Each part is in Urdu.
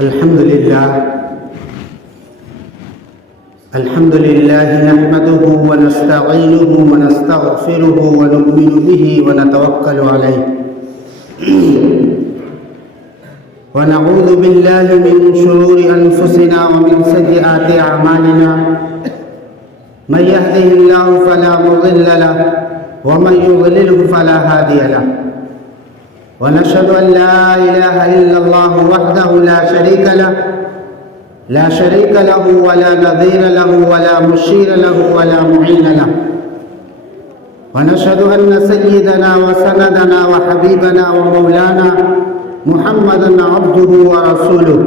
الحمد لله نحمده ونستعينه ونستغفره ونؤمن به ونتوكل عليه ونعوذ بالله من شرور أنفسنا ومن سيئات أعمالنا من يهده الله فلا مضل له ومن يضلله فلا هادي له ونشهد أن لا إله إلا الله وحده لا شريك له ولا نظير له ولا مشير له ولا معين له ونشهد أن سيدنا وسندنا وحبيبنا ومولانا محمدا عبده ورسوله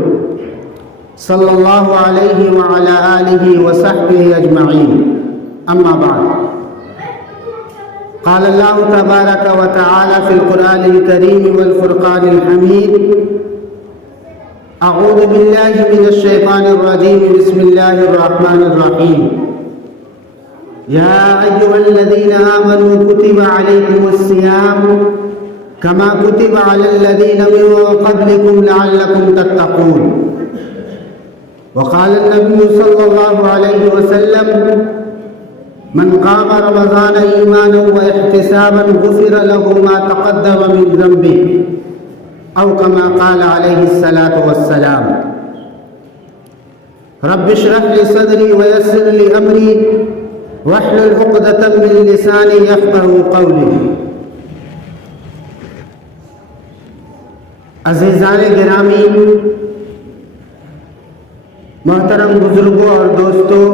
صلى الله عليه وعلى آله وصحبه أجمعين أما بعد قال الله تبارك وتعالى في القرآن الكريم والفرقان الحميد أعوذ بالله من الشيطان الرجيم بسم الله الرحمن الرحيم يا أيها الذين آمنوا كتب عليكم الصيام كما كتب على الذين من قبلكم لعلكم تتقون وقال النبي صلى الله عليه وسلم من قام رمضان إيمانا واحتسابا غفر له ما تقدم من ذنبه أو كما قال عليه الصلاة والسلام رب اشرح لي صدري ويسر لي أمري واحلل عقدة من لساني يفقهوا قولي. عزیزان گرامی، محترم بزرگوں اور دوستوں،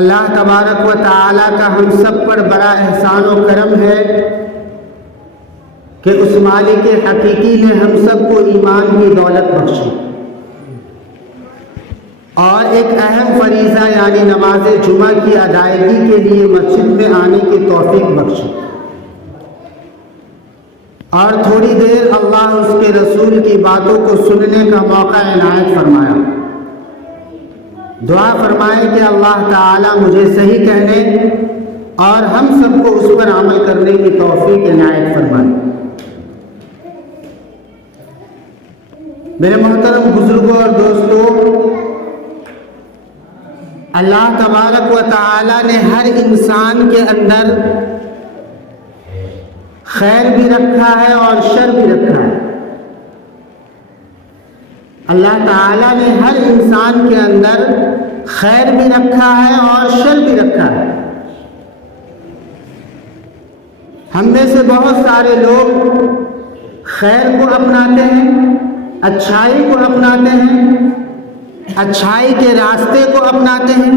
اللہ تبارک و تعالیٰ کا ہم سب پر بڑا احسان و کرم ہے کہ اس مالک حقیقی نے ہم سب کو ایمان کی دولت بخشی اور ایک اہم فریضہ یعنی نماز جمعہ کی ادائیگی کے لیے مسجد میں آنے کی توفیق بخشی اور تھوڑی دیر اللہ اس کے رسول کی باتوں کو سننے کا موقع عنایت فرمایا. دعا فرمائے کہ اللہ تعالیٰ مجھے صحیح کہنے اور ہم سب کو اس پر عمل کرنے کی توفیق عنایت فرمائے. میرے محترم بزرگوں اور دوستوں، اللہ تبارک و تعالیٰ نے ہر انسان کے اندر خیر بھی رکھا ہے اور شر بھی رکھا ہے. اللہ تعالیٰ نے ہر انسان کے اندر خیر بھی رکھا ہے اور شر بھی رکھا ہے. ہم میں سے بہت سارے لوگ خیر کو اپناتے ہیں، اچھائی کو اپناتے ہیں، اچھائی کے راستے کو اپناتے ہیں،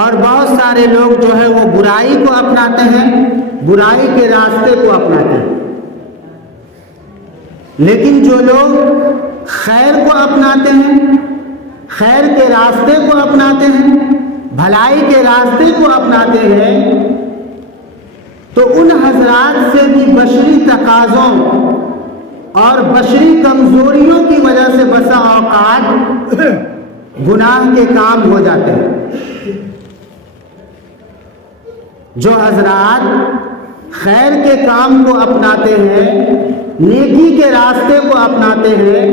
اور بہت سارے لوگ جو ہے وہ برائی کو اپناتے ہیں، برائی کے راستے کو اپناتے ہیں. لیکن جو لوگ خیر کو اپناتے ہیں، خیر کے راستے کو اپناتے ہیں، بھلائی کے راستے کو اپناتے ہیں، تو ان حضرات سے بھی بشری تقاضوں اور بشری کمزوریوں کی وجہ سے بسا اوقات گناہ کے کام ہو جاتے ہیں. جو حضرات خیر کے کام کو اپناتے ہیں، نیکی کے راستے کو اپناتے ہیں،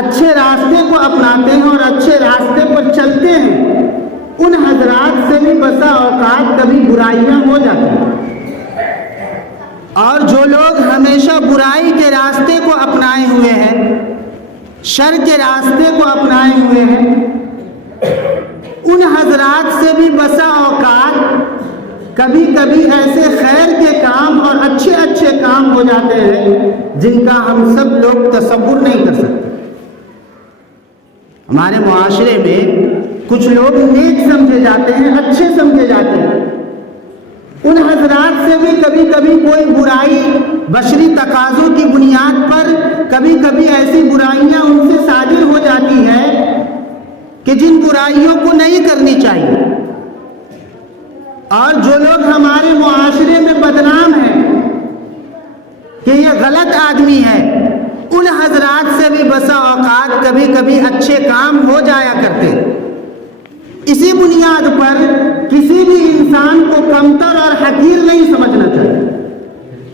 اچھے راستے کو اپناتے ہیں اور اچھے راستے پر چلتے ہیں، ان حضرات سے بھی بسا اوقات کبھی برائیاں ہو جاتی ہیں. اور جو لوگ ہمیشہ برائی کے راستے کو اپنائے ہوئے ہیں، شر کے راستے کو اپنائے ہوئے ہیں، ان حضرات سے بھی بسا اوقات کبھی کبھی ایسے خیر کے کام اور اچھے اچھے کام ہو جاتے ہیں جن کا ہم سب لوگ تصور نہیں کر سکتے. ہمارے معاشرے میں کچھ لوگ نیک سمجھے جاتے ہیں، اچھے سمجھے جاتے ہیں، ان حضرات سے بھی کبھی کبھی کوئی برائی بشری تقاضوں کی بنیاد پر کبھی کبھی ایسی برائیاں ان سے صادر ہو جاتی ہیں کہ جن برائیوں کو نہیں کرنی چاہیے. اور جو لوگ ہمارے معاشرے میں بدنام ہیں کہ یہ غلط آدمی ہے، ان حضرات سے بھی بسا اوقات کبھی کبھی اچھے کام ہو جایا کرتے. اسی بنیاد پر کسی بھی انسان کو کمتر اور حقیر نہیں سمجھنا چاہیے،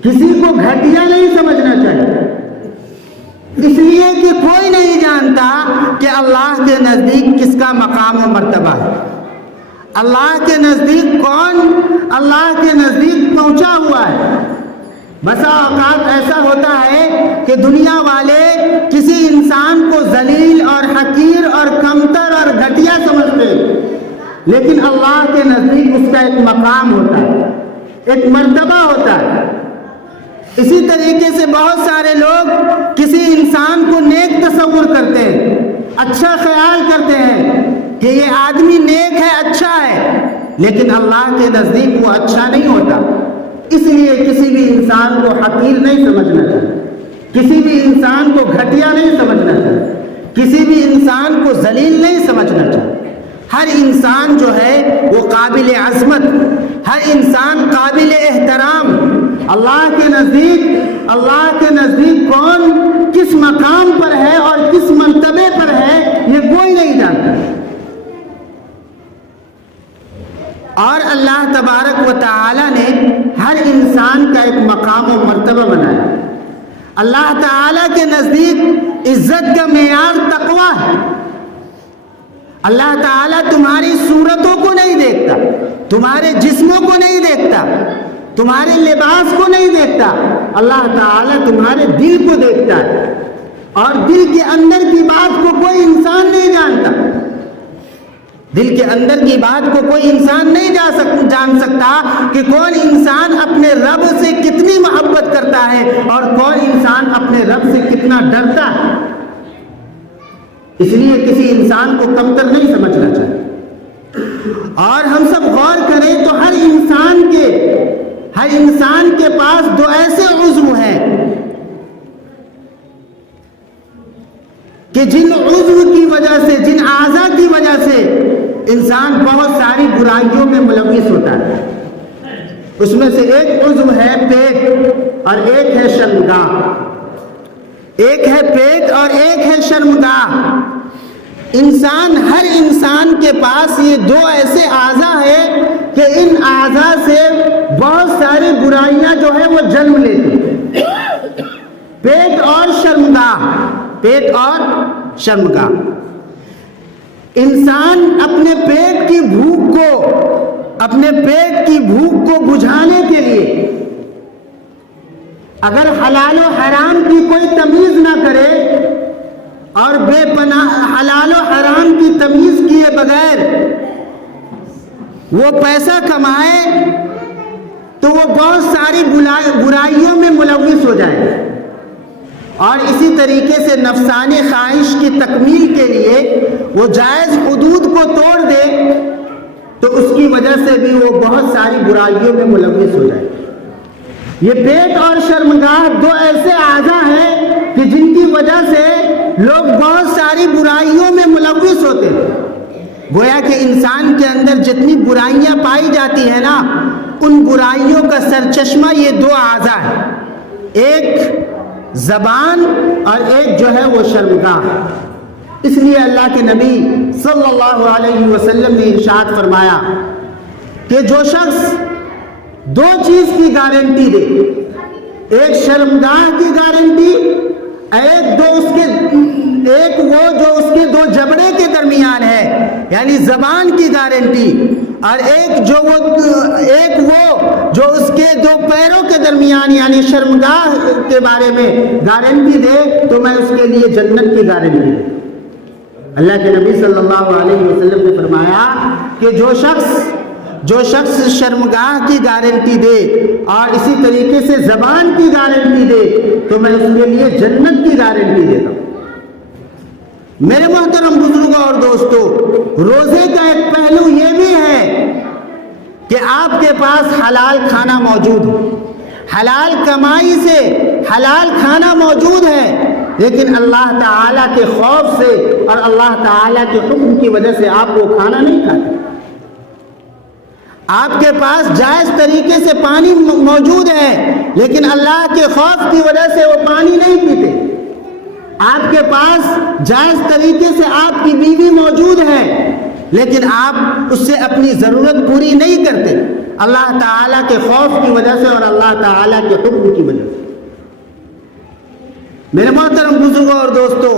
کسی کو گھٹیا نہیں سمجھنا چاہیے، اس لیے جانتا کہ اللہ کے نزدیک کس کا مقام و مرتبہ ہے، اللہ کے نزدیک کون اللہ کے نزدیک پہنچا ہوا ہے۔ بسا اوقات ایسا ہوتا ہے کہ دنیا والے کسی انسان کو ذلیل اور حقیر اور کمتر اور گھٹیا سمجھتے ہیں، لیکن اللہ کے نزدیک اس کا ایک مقام ہوتا ہے، ایک مرتبہ ہوتا ہے۔ اسی طریقے سے بہت سارے لوگ کسی انسان کو نیک تصور کرتے ہیں، اچھا خیال کرتے ہیں کہ یہ آدمی نیک ہے، اچھا ہے، لیکن اللہ کے نزدیک وہ اچھا نہیں ہوتا۔ اس لیے کسی بھی انسان کو حقیر نہیں سمجھنا چاہیے، کسی بھی انسان کو گھٹیا نہیں سمجھنا چاہیے، کسی بھی انسان کو ذلیل نہیں سمجھنا چاہیے۔ ہر انسان جو ہے وہ قابل عظمت، ہر انسان قابل احترام۔ اللہ کے نزدیک کون کس مقام پر ہے اور کس مرتبے پر ہے یہ کوئی نہیں جانتا، اور اللہ تبارک و تعالی نے ہر انسان کا ایک مقام و مرتبہ بنایا۔ اللہ تعالی کے نزدیک عزت کا معیار تقویٰ ہے۔ اللہ تعالیٰ تمہاری صورتوں کو نہیں دیکھتا، تمہارے جسموں کو نہیں دیکھتا، تمہارے لباس کو نہیں دیکھتا، اللہ تعالیٰ تمہارے دل کو دیکھتا ہے، اور دل کے اندر کی بات کو کوئی انسان نہیں جانتا۔ دل کے اندر کی بات کو کوئی انسان نہیں جان سکتا کہ کون انسان اپنے رب سے کتنی محبت کرتا ہے اور کون انسان اپنے رب سے کتنا ڈرتا ہے۔ اس لیے کسی انسان کو کمتر نہیں سمجھنا چاہیے۔ اور ہم سب غور کریں تو ہر انسان کے پاس دو ایسے عضو ہیں کہ جن عضو کی وجہ سے، جن اعضاء کی وجہ سے انسان بہت ساری برائیوں میں ملوث ہوتا ہے۔ اس میں سے ایک عضو ہے پیٹ اور ایک ہے شرمگاہ، ایک ہے پیٹ اور ایک ہے شرمگاہ۔ ہر انسان کے پاس یہ دو ایسے اعضاء ہیں کہ ان اعضاء سے بہت ساری برائیاں جو ہے وہ جنم لیتی ہیں۔ پیٹ اور شرمگاہ، پیٹ اور شرمگاہ۔ انسان اپنے پیٹ کی بھوک کو بجھانے کے لیے اگر حلال و حرام کی کوئی تمیز نہ کرے اور بے پناہ حلال و حرام کی تمیز کیے بغیر وہ پیسہ کمائے تو وہ بہت ساری برائیوں میں ملوث ہو جائے، اور اسی طریقے سے نفسانی خواہش کی تکمیل کے لیے وہ جائز حدود کو توڑ دے تو اس کی وجہ سے بھی وہ بہت ساری برائیوں میں ملوث ہو جائے۔ یہ پیٹ اور شرمگاہ دو ایسے اعضاء ہیں کہ جن کی وجہ سے لوگ بہت ساری برائیوں میں ملوث ہوتے ہیں۔ گویا کہ انسان کے اندر جتنی برائیاں پائی جاتی ہیں نا، ان برائیوں کا سرچشمہ یہ دو اعضاء ہیں، ایک زبان اور ایک جو ہے وہ شرمگاہ۔ اس لیے اللہ کے نبی صلی اللہ علیہ وسلم نے ارشاد فرمایا کہ جو شخص دو چیز کی گارنٹی دے، ایک شرمگاہ کی گارنٹی، ایک وہ جو اس کے دو جبڑے کے درمیان ہے یعنی زبان کی گارنٹی، اور ایک وہ جو اس کے دو پیروں کے درمیان یعنی شرمگاہ کے بارے میں گارنٹی دے تو میں اس کے لیے جنت کی گارنٹی دوں۔ اللہ کے نبی صلی اللہ علیہ وسلم نے فرمایا کہ جو شخص شرمگاہ کی گارنٹی دے اور اسی طریقے سے زبان کی گارنٹی دے تو میں اس کے لیے جنت کی گارنٹی دیتا ہوں۔ میرے محترم بزرگوں اور دوستو، روزے کا ایک پہلو یہ بھی ہے کہ آپ کے پاس حلال کھانا موجود ہو، حلال کمائی سے حلال کھانا موجود ہے، لیکن اللہ تعالیٰ کے خوف سے اور اللہ تعالیٰ کے حکم کی وجہ سے آپ وہ کھانا نہیں کھاتے۔ آپ کے پاس جائز طریقے سے پانی موجود ہے، لیکن اللہ کے خوف کی وجہ سے وہ پانی نہیں پیتے۔ آپ کے پاس جائز طریقے سے آپ کی بیوی موجود ہے، لیکن آپ اس سے اپنی ضرورت پوری نہیں کرتے، اللہ تعالیٰ کے خوف کی وجہ سے اور اللہ تعالیٰ کے حکم کی وجہ سے۔ میرے محترم بزرگوں اور دوستو،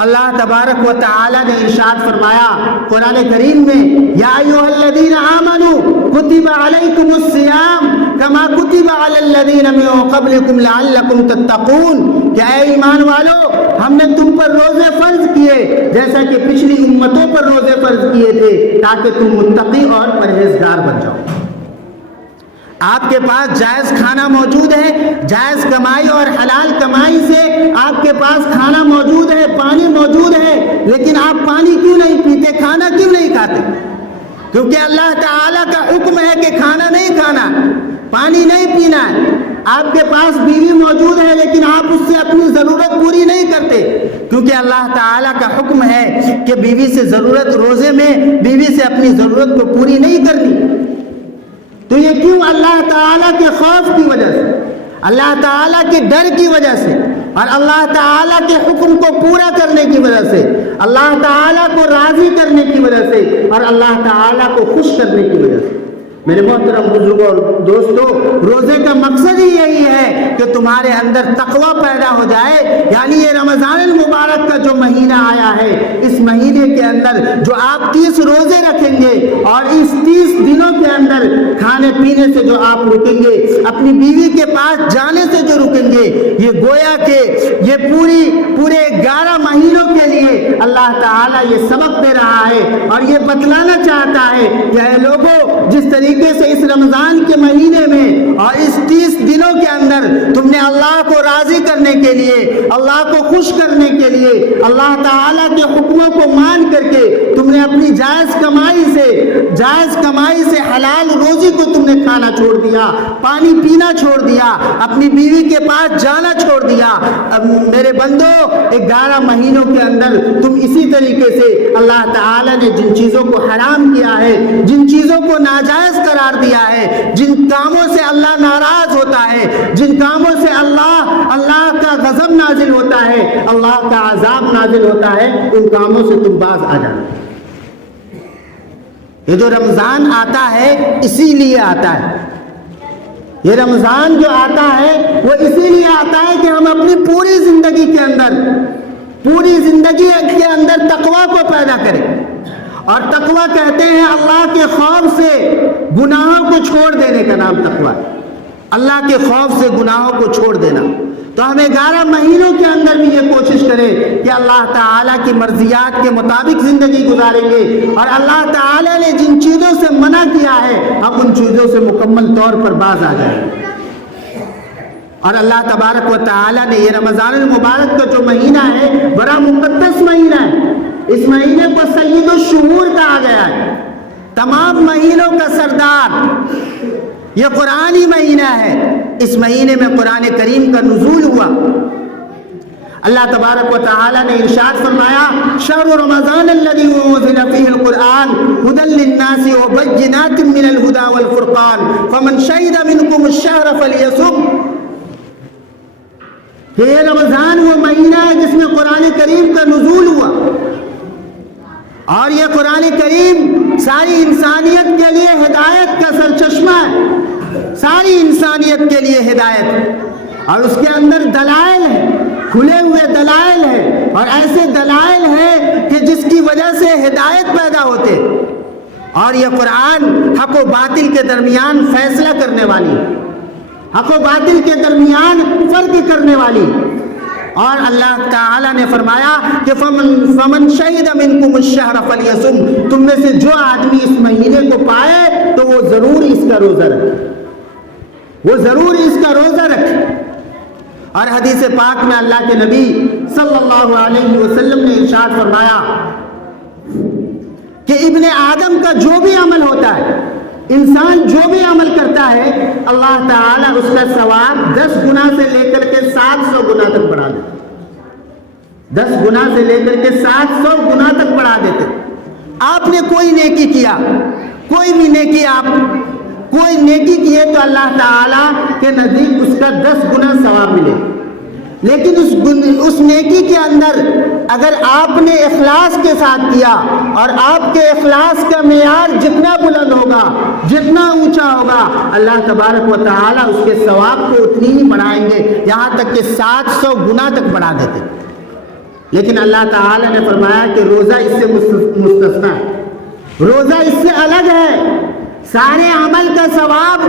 اللہ تبارک و تعالی نے ارشاد فرمایا قرآن کریم میں، یا ایھا الذین آمنوا کتب علیکم الصیام کما کتب علی الذین من قبلکم لعلکم تتقون، کہ اے ایمان والو، ہم نے تم پر روزے فرض کیے جیسا کہ پچھلی امتوں پر روزے فرض کیے تھے تاکہ تم متقی اور پرہیزگار بن جاؤ۔ آپ کے پاس جائز کھانا موجود ہے، جائز کمائی اور حلال کمائی سے آپ کے پاس کھانا موجود ہے، پانی موجود ہے، لیکن آپ پانی کیوں نہیں پیتے، کھانا کیوں نہیں کھاتے؟ کیونکہ اللہ تعالیٰ کا حکم ہے کہ کھانا نہیں کھانا، پانی نہیں پینا ہے۔ آپ کے پاس بیوی موجود ہے لیکن آپ اس سے اپنی ضرورت پوری نہیں کرتے، کیونکہ اللہ تعالیٰ کا حکم ہے کہ بیوی سے ضرورت، روزے میں بیوی سے اپنی ضرورت کو پوری نہیں کرنی۔ تو یہ کیوں؟ اللہ تعالیٰ کے خوف کی وجہ سے، اللہ تعالیٰ کے ڈر کی وجہ سے، اور اللہ تعالیٰ کے حکم کو پورا کرنے کی وجہ سے، اللہ تعالیٰ کو راضی کرنے کی وجہ سے، اور اللہ تعالیٰ کو خوش کرنے کی وجہ سے۔ میرے محترم بزرگوں اور دوستو، روزے کا مقصد ہی یہی ہے کہ تمہارے اندر تقوی پیدا ہو جائے، یعنی یہ رمضان المبارک کا جو مہینہ آیا ہے، اس مہینے کے اندر جو آپ 30 روزے رکھیں گے اور اس 30 دنوں کے اندر کھانے پینے سے جو آپ رکیں گے، اپنی بیوی کے پاس جانے سے جو رکیں گے، یہ گویا کہ یہ پورے 11 مہینوں کے لیے اللہ تعالیٰ یہ سبق دے رہا ہے اور یہ بتلانا چاہتا ہے کہ اے لوگوں، جس طریقے سے اس رمضان کے مہینے میں اور اس 30 دنوں کے اندر تم نے اللہ کو راضی کرنے کے لیے، اللہ کو خوش کرنے کے لیے، اللہ تعالیٰ کے حکموں کو مان کر کے تم نے اپنی جائز کمائی سے حلال روزی کو تم نے کھانا چھوڑ دیا، پانی پینا چھوڑ دیا، اپنی بیوی کے پاس جانا چھوڑ دیا۔ اب میرے بندو، 11 مہینوں کے اندر تم اسی طریقے سے اللہ تعالیٰ نے جن چیزوں کو حرام کیا ہے، جن چیزوں کو ناجائز قرار دیا ہے، جن کاموں سے اللہ ناراض ہوتا ہے، جن کاموں سے اللہ کا غضب نازل ہوتا ہے، اللہ کا عذاب نازل ہوتا ہے، ان کاموں سے تم باز آ جانا۔ یہ جو رمضان آتا ہے اسی لیے آتا ہے، یہ رمضان جو آتا ہے وہ اسی لیے آتا ہے کہ ہم اپنی پوری زندگی کے اندر تقوی کو پیدا کریں۔ اور تقوی کہتے ہیں اللہ کے خوف سے گناہوں کو چھوڑ دینے کا نام تقوی ہے، اللہ کے خوف سے گناہوں کو چھوڑ دینا۔ تو ہم 11 مہینوں کے اندر بھی یہ کوشش کریں کہ اللہ تعالیٰ کی مرضیات کے مطابق زندگی گزاریں گے، اور اللہ تعالیٰ نے جن چیزوں سے منع کیا ہے ہم ان چیزوں سے مکمل طور پر باز آ جائیں۔ اور اللہ تبارک و تعالیٰ نے یہ رمضان المبارک کا جو مہینہ ہے بڑا مقدس مہینہ ہے، اس مہینے کو سید الشہور کہا گیا ہے، تمام مہینوں کا سردار۔ یہ قرآنی مہینہ ہے، اس مہینے میں قرآن کریم کا نزول ہوا۔ اللہ تبارک و تعالیٰ نے ارشاد فرمایا، شہر رمضان الذی انزل فیہ القرآن ھدی للناس وبینات من الھدی والفرقان فمن شہد منکم الشہر فلیصم۔ یہ رمضان وہ مہینہ ہے جس میں قرآن کریم کا نزول ہوا، اور یہ قرآن کریم ساری انسانیت کے لیے ہدایت کا سرچشمہ ہے، ساری انسانیت کے لیے ہدایت، اور اس کے اندر دلائل ہیں، کھلے ہوئے دلائل ہیں، اور ایسے دلائل ہیں کہ جس کی وجہ سے ہدایت پیدا ہوتے، اور یہ قرآن حق و باطل کے درمیان فیصلہ کرنے والی، حق و باطل کے درمیان فرق کرنے والی۔ اور اللہ تعالیٰ نے فرمایا کہ فمن شہد منکم الشہر فلیصم، تم میں سے جو آدمی اس مہینے کو پائے تو وہ ضرور اس کا روزہ رکھے، وہ ضرور اس کا روزہ رکھے۔ اور حدیث پاک میں اللہ کے نبی صلی اللہ علیہ وسلم نے ارشاد فرمایا کہ ابن آدم کا جو بھی عمل ہوتا ہے، انسان جو بھی عمل کرتا ہے، اللہ تعالیٰ اس کا ثواب 10 گنا سے لے کر کے 700 گنا تک بڑھا دیتے، 10 گنا سے لے کر کے 700 گنا تک بڑھا دیتے۔ آپ نے کوئی نیکی کیا، کوئی بھی نیکی کوئی نیکی کی ہے تو اللہ تعالیٰ کے نزدیک اس کا 10 گنا ثواب ملے۔ لیکن اس نیکی کے اندر اگر آپ نے اخلاص کے ساتھ کیا اور آپ کے اخلاص کا معیار جتنا بلند ہوگا، جتنا اونچا ہوگا، اللہ تبارک و تعالیٰ اس کے ثواب کو اتنی ہی بڑھائیں گے، یہاں تک کہ 700 گنا تک بڑھا دیتے۔ لیکن اللہ تعالیٰ نے فرمایا کہ روزہ اس سے مستثنا ہے، روزہ اس سے الگ ہے۔ سارے عمل کا ثواب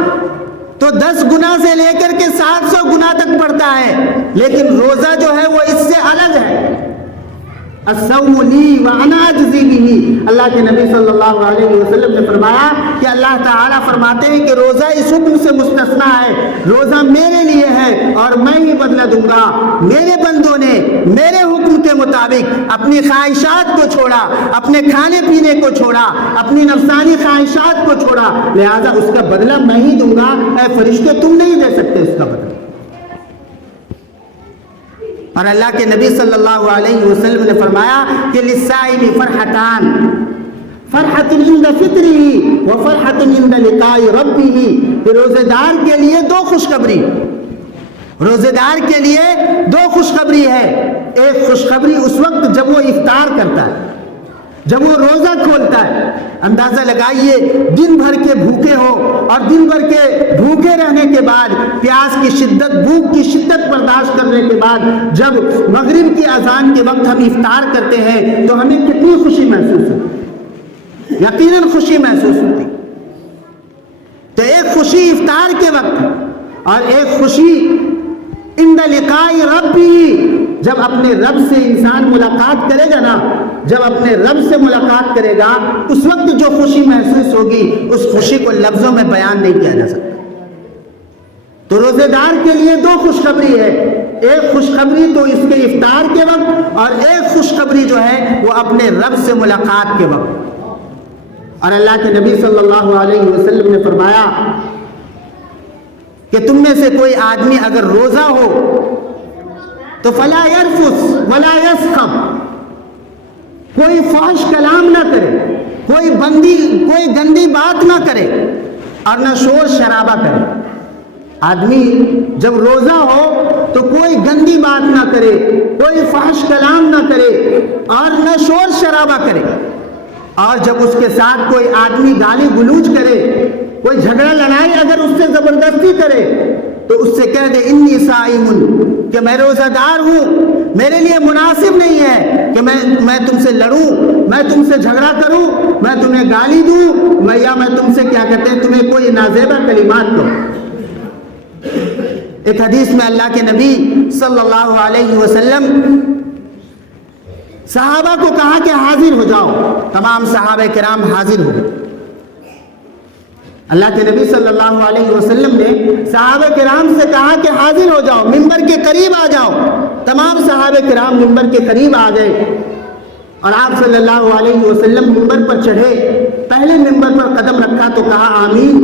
تو 10 گنا سے لے کر کے 700 گنا تک بڑھتا ہے، لیکن روزہ جو ہے وہ اس سے الگ ہے۔ الصوم لی وانا اجزی بہ، اللہ کے نبی صلی اللہ علیہ وسلم نے فرمایا کہ اللہ تعالیٰ فرماتے ہیں کہ روزہ اس حکم سے مستثنا ہے، روزہ میرے لیے ہے اور میں ہی بدلہ دوں گا۔ میرے بندوں نے میرے حکم کے مطابق اپنی خواہشات کو چھوڑا، اپنے کھانے پینے کو چھوڑا، اپنی نفسانی خواہشات کو چھوڑا، لہذا اس کا بدلہ میں ہی دوں گا۔ اے فرشتے، تم نہیں دے سکتے اس کا بدلہ۔ اور اللہ کے نبی صلی اللہ علیہ وسلم نے فرمایا کہ للصائم فرحتان، فرحت عند فطرہ وفرحت عند لقاء ربہ، کہ روزے دار کے لیے 2 خوشخبری، روزے دار کے لیے 2 خوشخبری ہے۔ ایک خوشخبری اس وقت جب وہ افطار کرتا ہے، جب وہ روزہ کھولتا ہے۔ اندازہ لگائیے، دن بھر کے بھوکے ہو اور دن بھر کے بھوکے رہنے کے بعد، پیاس کی شدت، بھوک کی شدت برداشت کرنے کے بعد جب مغرب کی اذان کے وقت ہم افطار کرتے ہیں تو ہمیں کتنی خوشی محسوس ہوتی، یقیناً خوشی محسوس ہوتی۔ تو ایک خوشی افطار کے وقت اور ایک خوشی عند لقاء ربہ، جب اپنے رب سے انسان ملاقات کرے گا نا، جب اپنے رب سے ملاقات کرے گا، اس وقت جو خوشی محسوس ہوگی، اس خوشی کو لفظوں میں بیان نہیں کیا جا سکتا۔ تو روزے دار کے لیے 2 خوشخبری ہے، ایک خوشخبری تو اس کے افطار کے وقت، اور ایک خوشخبری جو ہے وہ اپنے رب سے ملاقات کے وقت۔ اور اللہ کے نبی صلی اللہ علیہ وسلم نے فرمایا کہ تم میں سے کوئی آدمی اگر روزہ ہو تو فلا یرفث ولا یسخب، کوئی فحش کلام نہ کرے، کوئی گندی بات نہ کرے اور نہ شور شرابہ کرے۔ آدمی جب روزہ ہو تو کوئی گندی بات نہ کرے، کوئی فحش کلام نہ کرے اور نہ شور شرابہ کرے۔ اور جب اس کے ساتھ کوئی آدمی گالی گلوچ کرے، کوئی جھگڑا لڑائی اگر اس سے زبردستی کرے، تو اس سے کہہ دے انی صائم، کہ میں روزہ دار ہوں، میرے لیے مناسب نہیں ہے کہ میں تم سے لڑوں، میں تم سے جھگڑا کروں، میں تمہیں گالی دوں، یا میں تم سے کیا کہتے ہیں تمہیں کوئی نازیبہ کلمات کہوں۔ ایک حدیث میں اللہ کے نبی صلی اللہ علیہ وسلم صحابہ کو کہا کہ حاضر ہو جاؤ، تمام صحابہ کرام حاضر ہو گئے۔ اللہ کے نبی صلی اللہ علیہ وسلم نے صحابہ کرام سے کہا کہ حاضر ہو جاؤ، منبر کے قریب آ جاؤ۔ تمام صحابہ کرام منبر کے قریب آ گئے اور آپ صلی اللہ علیہ وسلم منبر پر چڑھے۔ پہلے منبر پر قدم رکھا تو کہا آمین،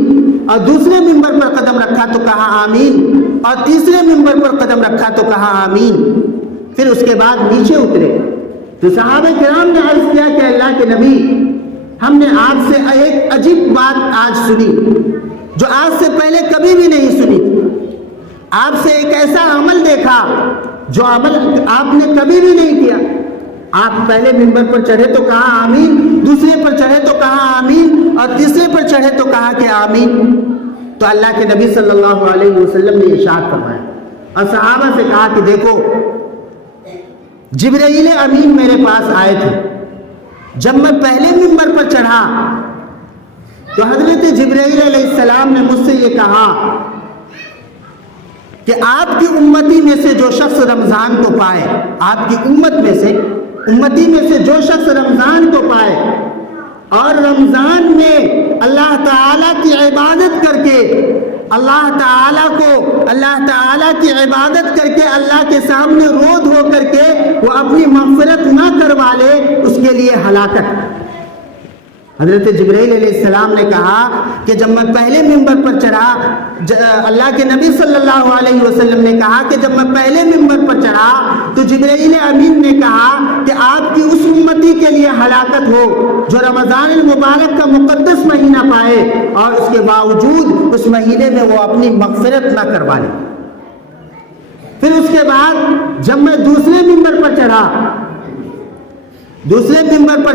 اور دوسرے منبر پر قدم رکھا تو کہا آمین، اور تیسرے منبر پر قدم رکھا تو کہا آمین۔ پھر اس کے بعد نیچے اترے تو صحابہ کرام نے عرض کیا کہ اللہ کے نبی، ہم نے آپ سے ایک عجیب بات آج سنی جو آج سے پہلے کبھی بھی نہیں سنی تھی۔ آپ سے ایک ایسا عمل دیکھا جو عمل آپ نے کبھی بھی نہیں کیا۔ آپ پہلے منبر پر چڑھے تو کہا آمین، دوسرے پر چڑھے تو کہا آمین، اور تیسرے پر چڑھے تو کہا کہ آمین۔ تو اللہ کے نبی صلی اللہ علیہ وسلم نے ارشاد فرمایا اور صحابہ سے کہا کہ دیکھو، جبرائیل امین میرے پاس آئے تھے۔ جب میں پہلے منبر پر چڑھا تو حضرت جبرائیل علیہ السلام نے مجھ سے یہ کہا کہ آپ کی امتی میں سے جو شخص رمضان کو پائے، آپ کی امتی میں سے جو شخص رمضان کو پائے اور رمضان میں اللہ تعالیٰ کی عبادت کر کے اللہ تعالیٰ کی عبادت کر کے اللہ کے سامنے رو دھو کر کے وہ اپنی مغفرت نہ کروا لے، اس کے لیے ہلاکت۔ حضرت جبرائیل علیہ السلام نے کہا کہ جب میں پہلے منبر پر چڑھا، اللہ کے نبی صلی اللہ علیہ وسلم نے کہا کہ جب میں پہلے منبر پر چڑھا تو جبرائیل امین نے کہا کہ آپ کی اس امتی کے لیے ہلاکت ہو جو رمضان المبارک کا مقدس مہینہ پائے اور اس کے باوجود اس مہینے میں وہ اپنی مغفرت نہ کروا لے۔ پھر اس کے بعد جب میں دوسرے ممبر پر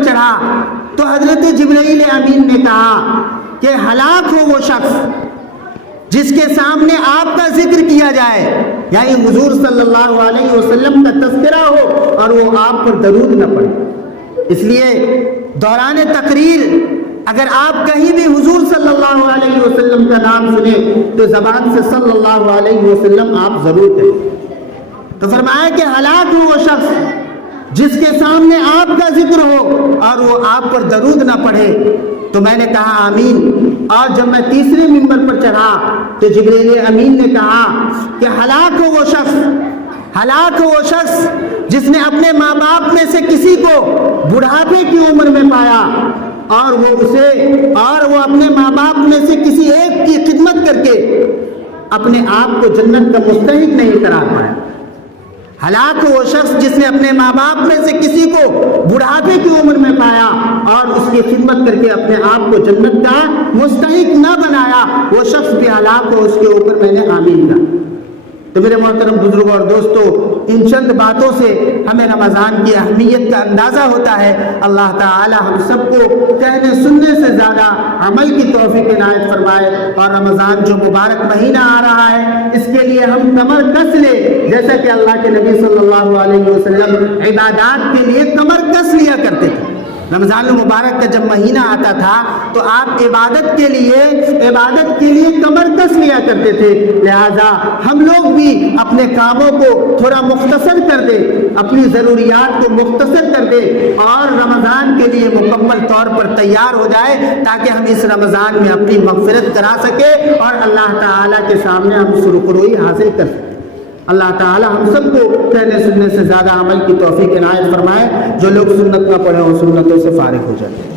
چڑھا تو حضرت جبرائیل امین نے کہا کہ ہلاک ہو وہ شخص جس کے سامنے آپ کا ذکر کیا جائے، یعنی حضور صلی اللہ علیہ وسلم کا تذکرہ ہو اور وہ آپ پر درود نہ پڑے۔ اس لیے دوران تقریر اگر آپ کہیں بھی حضور صلی اللہ علیہ وسلم کا نام سنیں تو زبان سے صلی اللہ علیہ وسلم آپ ضرور کہیں۔ تو فرمایا کہ ہلاک ہو وہ شخص جس کے سامنے آپ کا ذکر ہو اور وہ آپ پر درود نہ پڑھے۔ تو میں نے کہا آمین، اور جب میں تیسرے ممبر پر چڑھا تو جبرائیل امین نے کہا کہ ہلاک ہو وہ شخص جس نے اپنے ماں باپ میں سے کسی کو بڑھاپے کی عمر میں پایا اور وہ اپنے ماں باپ میں سے کسی ایک کی خدمت کر کے اپنے آپ کو جنت کا مستحق نہیں قرار پایا۔ ہلاک ہو وہ شخص جس نے اپنے ماں باپ میں سے کسی کو بڑھاپے کی عمر میں پایا اور اس کی خدمت کر کے اپنے آپ کو جنت کا مستحق نہ بنایا، وہ شخص بھی ہلاک ہو، اس کے اوپر میں نے آمین کہا۔ تو میرے محترم بزرگوں اور دوستو، ان چند باتوں سے ہمیں رمضان کی اہمیت کا اندازہ ہوتا ہے۔ اللہ تعالی ہم سب کو کہنے سننے سے زیادہ عمل کی توفیق عنایت فرمائے، اور رمضان جو مبارک مہینہ آ رہا ہے اس کے لیے ہم کمر کس لے، جیسا کہ اللہ کے نبی صلی اللہ علیہ وسلم عبادات کے لیے کمر کس لیا کرتے تھے۔ رمضان المبارک کا جب مہینہ آتا تھا تو آپ عبادت کے لیے کمر کس لیا کرتے تھے۔ لہذا ہم لوگ بھی اپنے کاموں کو تھوڑا مختصر کر دیں، اپنی ضروریات کو مختصر کر دیں اور رمضان کے لیے مکمل طور پر تیار ہو جائے، تاکہ ہم اس رمضان میں اپنی مغفرت کرا سکیں اور اللہ تعالیٰ کے سامنے ہم سرخروئی حاصل کر سکیں۔ اللہ تعالی ہم سب کو کہنے سننے سے زیادہ عمل کی توفیق عنایت فرمائے۔ جو لوگ سنت نہ پڑھیں وہ سنتوں سے فارغ ہو جائیں۔